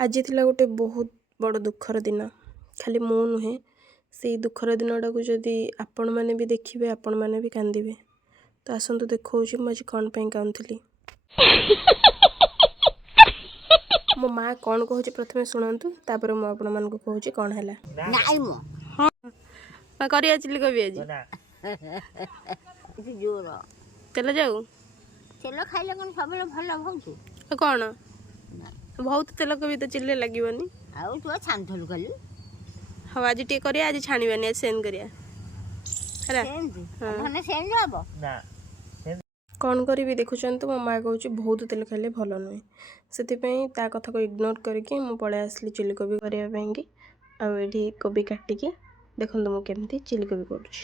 आज थिला गोटे बहुत बड़ दुखर दिन खाली मो नुहे से दुखर दिनटा को जदि आपण मैंने भी देखिए आपण मैंने भी कांदिबे। तो आसतु देखो मुझे कौन पे कांदुली मो माँ कौन कहूँ प्रथम शुणु तापर मु आपण मान कहूँ कौन है कर चिल्ली कोबी आज चल जाऊ तेल खाइले कौन सब भल बहुत कौन बहुत तेल कोबी तो चिल्ली लगनी आउ तू छानथलु खाली हाँ आज टे करिया आज छाणीबानी आज सेन करिया हैला माने सेन हबो ना कौन करी देखुं तो मो माँ कहूँ बहुत तेल खाइले भल नुहे से कथा को इग्नोर करके मु पलै आसली चिल्ली कोबी करने आठी कोबी काटिकी देखो मुझे चिल्ली कोबी करुँच।